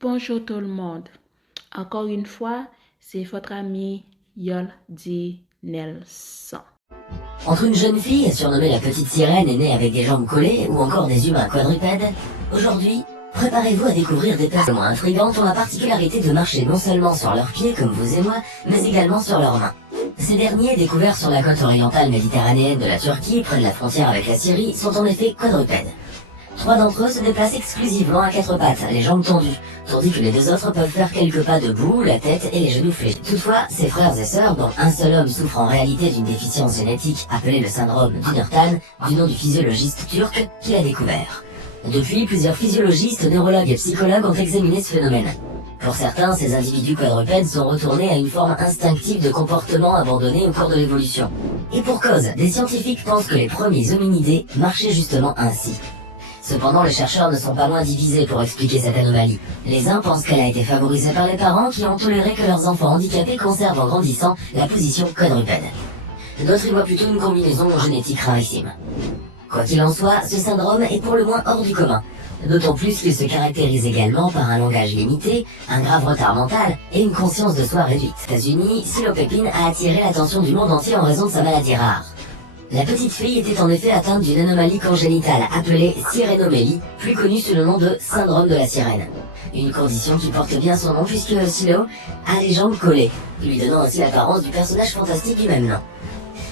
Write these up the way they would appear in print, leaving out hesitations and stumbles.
Bonjour tout le monde. Encore une fois, c'est votre ami Yoldi Nelson. Entre une jeune fille, surnommée la petite sirène et née avec des jambes collées, ou encore des humains quadrupèdes, aujourd'hui, préparez-vous à découvrir des personnes moins intrigantes ont la particularité de marcher non seulement sur leurs pieds comme vous et moi, mais également sur leurs mains. Ces derniers, découverts sur la côte orientale méditerranéenne de la Turquie, près de la frontière avec la Syrie, sont en effet quadrupèdes. 3 d'entre eux se déplacent exclusivement à 4 pattes, les jambes tendues, tandis que les 2 autres peuvent faire quelques pas debout, la tête et les genoux fléchis. Toutefois, ces frères et sœurs, dont un seul homme souffre en réalité d'une déficience génétique appelée le syndrome d'Ünertan, du nom du physiologiste turc qui l'a découvert. Depuis, plusieurs physiologistes, neurologues et psychologues ont examiné ce phénomène. Pour certains, ces individus quadrupèdes sont retournés à une forme instinctive de comportement abandonné au cours de l'évolution. Et pour cause, des scientifiques pensent que les premiers hominidés marchaient justement ainsi. Cependant, les chercheurs ne sont pas moins divisés pour expliquer cette anomalie. Les uns pensent qu'elle a été favorisée par les parents qui ont toléré que leurs enfants handicapés conservent en grandissant la position quadrupède. D'autres y voient plutôt une combinaison génétique rarissime. Quoi qu'il en soit, ce syndrome est pour le moins hors du commun. D'autant plus qu'il se caractérise également par un langage limité, un grave retard mental et une conscience de soi réduite. Aux États-Unis, Psilocybine a attiré l'attention du monde entier en raison de sa maladie rare. La petite fille était en effet atteinte d'une anomalie congénitale appelée sirénomélie, plus connue sous le nom de syndrome de la sirène. Une condition qui porte bien son nom puisque Silo a les jambes collées, lui donnant aussi l'apparence du personnage fantastique du même nom.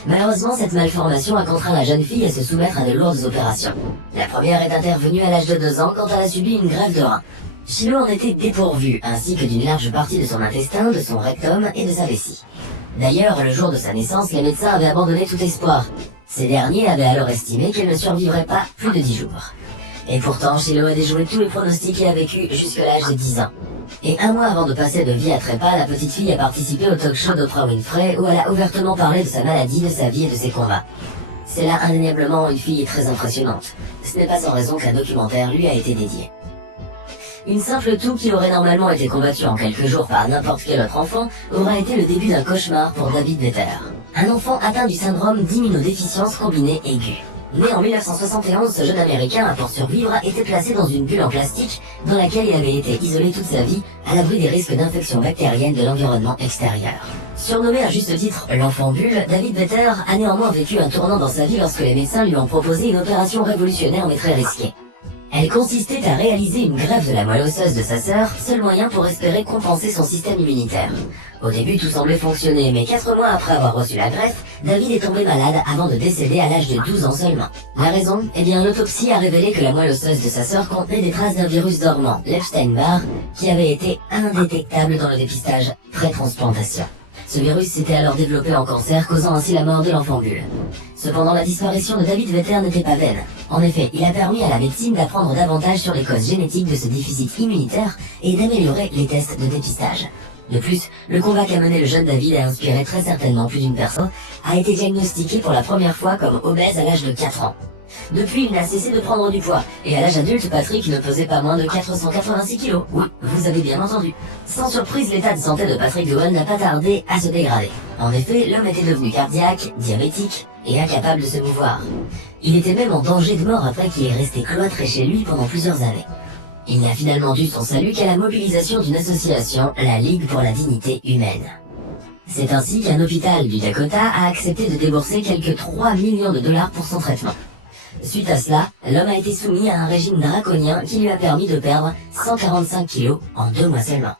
Malheureusement, cette malformation a contraint la jeune fille à se soumettre à de lourdes opérations. La première est intervenue à l'âge de 2 ans quand elle a subi une greffe de rein. Shiloh en était dépourvue, ainsi que d'une large partie de son intestin, de son rectum et de sa vessie. D'ailleurs, le jour de sa naissance, les médecins avaient abandonné tout espoir. Ces derniers avaient alors estimé qu'elle ne survivrait pas plus de 10 jours. Et pourtant, Shiloh a déjoué tous les pronostics et a vécu jusqu'à l'âge de 10 ans. Et 1 mois avant de passer de vie à trépas, la petite fille a participé au talk show d'Oprah Winfrey où elle a ouvertement parlé de sa maladie, de sa vie et de ses combats. C'est là indéniablement une fille très impressionnante. Ce n'est pas sans raison qu'un documentaire lui a été dédié. Une simple toux qui aurait normalement été combattue en quelques jours par n'importe quel autre enfant aura été le début d'un cauchemar pour David Vetter. Un enfant atteint du syndrome d'immunodéficience combinée aiguë. Né en 1971, ce jeune américain a pour survivre été placé dans une bulle en plastique dans laquelle il avait été isolé toute sa vie à l'abri des risques d'infection bactérienne de l'environnement extérieur. Surnommé à juste titre l'enfant bulle, David Vetter a néanmoins vécu un tournant dans sa vie lorsque les médecins lui ont proposé une opération révolutionnaire mais très risquée. Elle consistait à réaliser une greffe de la moelle osseuse de sa sœur, seul moyen pour espérer compenser son système immunitaire. Au début, tout semblait fonctionner, mais 4 mois après avoir reçu la greffe, David est tombé malade avant de décéder à l'âge de 12 ans seulement. La raison? Eh bien, l'autopsie a révélé que la moelle osseuse de sa sœur contenait des traces d'un virus dormant, l'Epstein-Barr, qui avait été indétectable dans le dépistage pré-transplantation. Ce virus s'était alors développé en cancer, causant ainsi la mort de l'enfant bulle. Cependant, la disparition de David Vetter n'était pas vaine. En effet, il a permis à la médecine d'apprendre davantage sur les causes génétiques de ce déficit immunitaire et d'améliorer les tests de dépistage. De plus, le combat qu'a mené le jeune David a inspiré très certainement plus d'une personne, a été diagnostiqué pour la première fois comme obèse à l'âge de 4 ans. Depuis, il n'a cessé de prendre du poids, et à l'âge adulte, Patrick ne pesait pas moins de 486 kilos. Oui, vous avez bien entendu. Sans surprise, l'état de santé de Patrick Doan n'a pas tardé à se dégrader. En effet, l'homme était devenu cardiaque, diabétique, et incapable de se mouvoir. Il était même en danger de mort après qu'il est resté cloîtré chez lui pendant plusieurs années. Il n'a finalement dû son salut qu'à la mobilisation d'une association, la Ligue pour la dignité humaine. C'est ainsi qu'un hôpital du Dakota a accepté de débourser quelques 3 millions de dollars pour son traitement. Suite à cela, l'homme a été soumis à un régime draconien qui lui a permis de perdre 145 kilos en 2 mois seulement.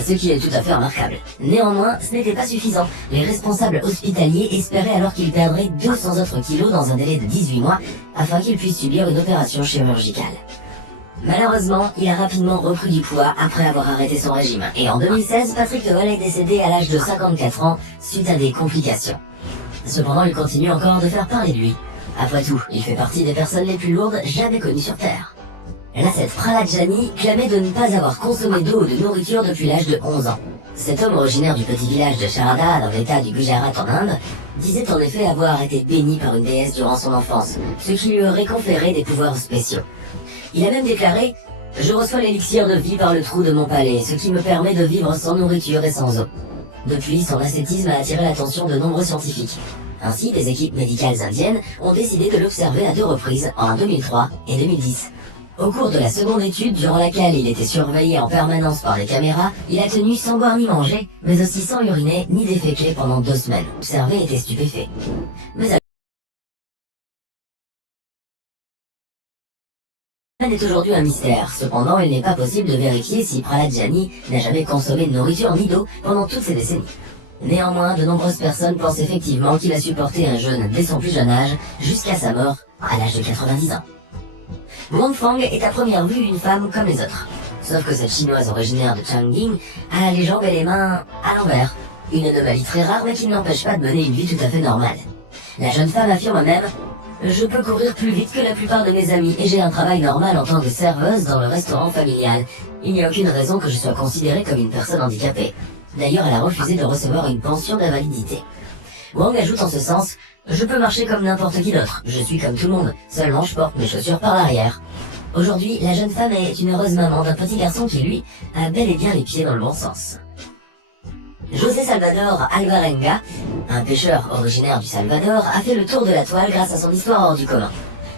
Ce qui est tout à fait remarquable. Néanmoins, ce n'était pas suffisant. Les responsables hospitaliers espéraient alors qu'il perdrait 200 autres kilos dans un délai de 18 mois afin qu'il puisse subir une opération chirurgicale. Malheureusement, il a rapidement repris du poids après avoir arrêté son régime. Et en 2016, Patrick Doan est décédé à l'âge de 54 ans suite à des complications. Cependant, il continue encore de faire parler de lui. Après tout, il fait partie des personnes les plus lourdes jamais connues sur Terre. L'ascète Prahlad Jani clamait de ne pas avoir consommé d'eau ou de nourriture depuis l'âge de 11 ans. Cet homme originaire du petit village de Sharada, dans l'état du Gujarat en Inde, disait en effet avoir été béni par une déesse durant son enfance, ce qui lui aurait conféré des pouvoirs spéciaux. Il a même déclaré « Je reçois l'élixir de vie par le trou de mon palais, ce qui me permet de vivre sans nourriture et sans eau. » Depuis, son ascétisme a attiré l'attention de nombreux scientifiques. Ainsi, des équipes médicales indiennes ont décidé de l'observer à 2 reprises, en 2003 et 2010. Au cours de la seconde étude, durant laquelle il était surveillé en permanence par des caméras, il a tenu sans boire ni manger, mais aussi sans uriner ni déféquer pendant 2 semaines. L'observé était stupéfait. Mais est aujourd'hui un mystère. Cependant, il n'est pas possible de vérifier si Prahlad Jani n'a jamais consommé de nourriture ni d'eau pendant toutes ces décennies. Néanmoins, de nombreuses personnes pensent effectivement qu'il a supporté un jeûne dès son plus jeune âge, jusqu'à sa mort, à l'âge de 90 ans. Wang Fang est à première vue une femme comme les autres. Sauf que cette chinoise originaire de Changjing a les jambes et les mains à l'envers. Une anomalie très rare mais qui ne l'empêche pas de mener une vie tout à fait normale. La jeune femme affirme même « Je peux courir plus vite que la plupart de mes amis et j'ai un travail normal en tant que serveuse dans le restaurant familial. Il n'y a aucune raison que je sois considérée comme une personne handicapée. » D'ailleurs, elle a refusé de recevoir une pension d'invalidité. Wang ajoute en ce sens « Je peux marcher comme n'importe qui d'autre, je suis comme tout le monde, seulement je porte mes chaussures par l'arrière. » Aujourd'hui, la jeune femme est une heureuse maman d'un petit garçon qui, lui, a bel et bien les pieds dans le bon sens. José Salvador Alvarenga, un pêcheur originaire du Salvador, a fait le tour de la toile grâce à son histoire hors du commun.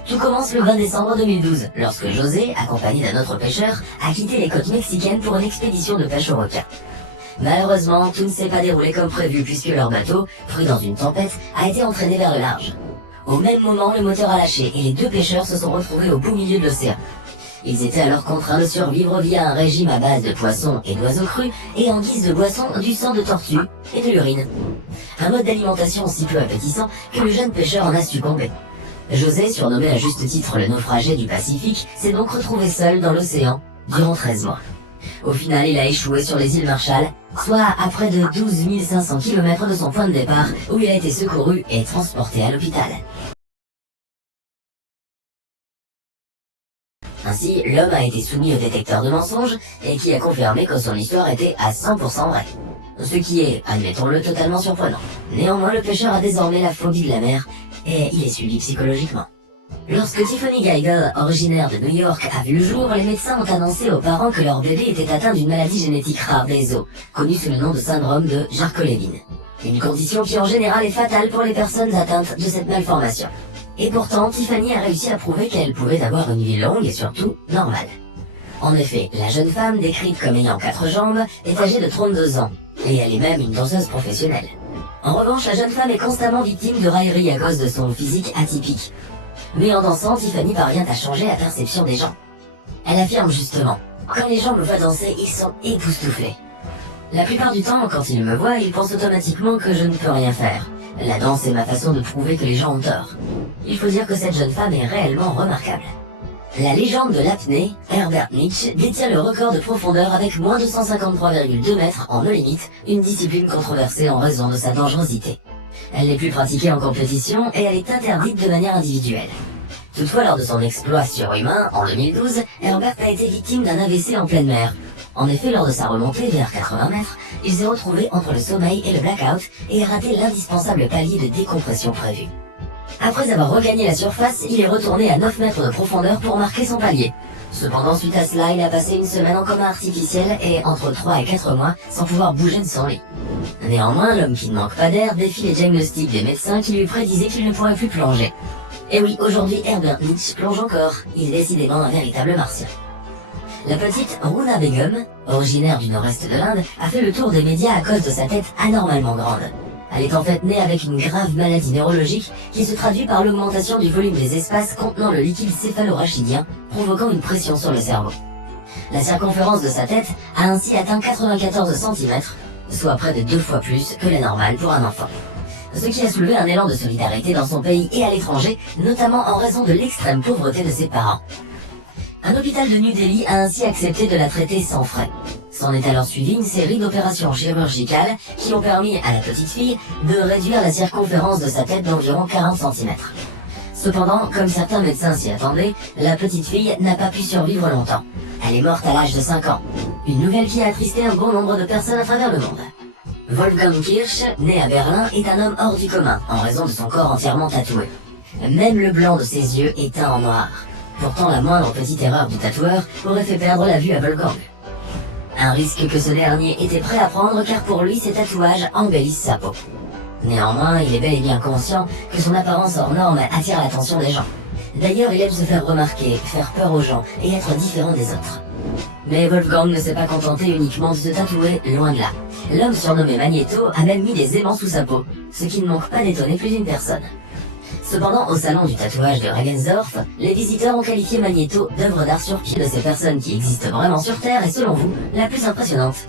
Tout commence le 20 décembre 2012, lorsque José, accompagné d'un autre pêcheur, a quitté les côtes mexicaines pour une expédition de pêche au requin. Malheureusement, tout ne s'est pas déroulé comme prévu puisque leur bateau, pris dans une tempête, a été entraîné vers le large. Au même moment, le moteur a lâché et les 2 pêcheurs se sont retrouvés au beau milieu de l'océan. Ils étaient alors contraints de survivre via un régime à base de poissons et d'oiseaux crus et en guise de boisson du sang de tortue et de l'urine. Un mode d'alimentation si peu appétissant que le jeune pêcheur en a succombé. José, surnommé à juste titre le naufragé du Pacifique, s'est donc retrouvé seul dans l'océan durant 13 mois. Au final, il a échoué sur les îles Marshall, soit à près de 12 500 km de son point de départ, où il a été secouru et transporté à l'hôpital. Ainsi, l'homme a été soumis au détecteur de mensonges et qui a confirmé que son histoire était à 100% vraie. Ce qui est, admettons-le, totalement surprenant. Néanmoins, le pêcheur a désormais la phobie de la mer et il est suivi psychologiquement. Lorsque Tiffany Geigel, originaire de New York, a vu le jour, les médecins ont annoncé aux parents que leur bébé était atteint d'une maladie génétique rare des os, connue sous le nom de syndrome de Charcot-Levin. Une condition qui en général est fatale pour les personnes atteintes de cette malformation. Et pourtant, Tiffany a réussi à prouver qu'elle pouvait avoir une vie longue et surtout normale. En effet, la jeune femme, décrite comme ayant 4 jambes, est âgée de 32 ans, et elle est même une danseuse professionnelle. En revanche, la jeune femme est constamment victime de railleries à cause de son physique atypique. Mais en dansant, Tiffany parvient à changer la perception des gens. Elle affirme justement, quand les gens me voient danser, ils sont époustouflés. La plupart du temps, quand ils me voient, ils pensent automatiquement que je ne peux rien faire. La danse est ma façon de prouver que les gens ont tort. Il faut dire que cette jeune femme est réellement remarquable. La légende de l'apnée, Herbert Nietzsche, détient le record de profondeur avec moins de 153,2 mètres en no limite, une discipline controversée en raison de sa dangerosité. Elle n'est plus pratiquée en compétition et elle est interdite de manière individuelle. Toutefois, lors de son exploit surhumain, en 2012, Herbert a été victime d'un AVC en pleine mer. En effet, lors de sa remontée vers 80 mètres, il s'est retrouvé entre le sommeil et le blackout et a raté l'indispensable palier de décompression prévu. Après avoir regagné la surface, il est retourné à 9 mètres de profondeur pour marquer son palier. Cependant, suite à cela, il a passé une semaine en coma artificiel et entre 3 et 4 mois sans pouvoir bouger de son lit. Néanmoins, l'homme qui ne manque pas d'air défie les diagnostics des médecins qui lui prédisaient qu'il ne pourrait plus plonger. Et oui, aujourd'hui, Herbert Nietzsche plonge encore. Il est décidément un véritable martien. La petite Runa Begum, originaire du nord-est de l'Inde, a fait le tour des médias à cause de sa tête anormalement grande. Elle est en fait née avec une grave maladie neurologique qui se traduit par l'augmentation du volume des espaces contenant le liquide céphalorachidien, provoquant une pression sur le cerveau. La circonférence de sa tête a ainsi atteint 94 cm, soit près de 2 fois plus que la normale pour un enfant. Ce qui a soulevé un élan de solidarité dans son pays et à l'étranger, notamment en raison de l'extrême pauvreté de ses parents. Un hôpital de New Delhi a ainsi accepté de la traiter sans frais. S'en est alors suivi une série d'opérations chirurgicales qui ont permis à la petite fille de réduire la circonférence de sa tête d'environ 40 cm. Cependant, comme certains médecins s'y attendaient, la petite fille n'a pas pu survivre longtemps. Elle est morte à l'âge de 5 ans. Une nouvelle qui a attristé un bon nombre de personnes à travers le monde. Wolfgang Kirsch, né à Berlin, est un homme hors du commun en raison de son corps entièrement tatoué. Même le blanc de ses yeux est teint en noir. Pourtant, la moindre petite erreur du tatoueur aurait fait perdre la vue à Wolfgang. Un risque que ce dernier était prêt à prendre car pour lui, ces tatouages embellissent sa peau. Néanmoins, il est bel et bien conscient que son apparence hors norme attire l'attention des gens. D'ailleurs, il aime se faire remarquer, faire peur aux gens et être différent des autres. Mais Wolfgang ne s'est pas contenté uniquement de se tatouer, loin de là. L'homme surnommé Magneto a même mis des aimants sous sa peau, ce qui ne manque pas d'étonner plus d'une personne. Cependant, au salon du tatouage de Regensdorf, les visiteurs ont qualifié Magneto d'œuvre d'art sur pied de ces personnes qui existent vraiment sur Terre et selon vous, la plus impressionnante.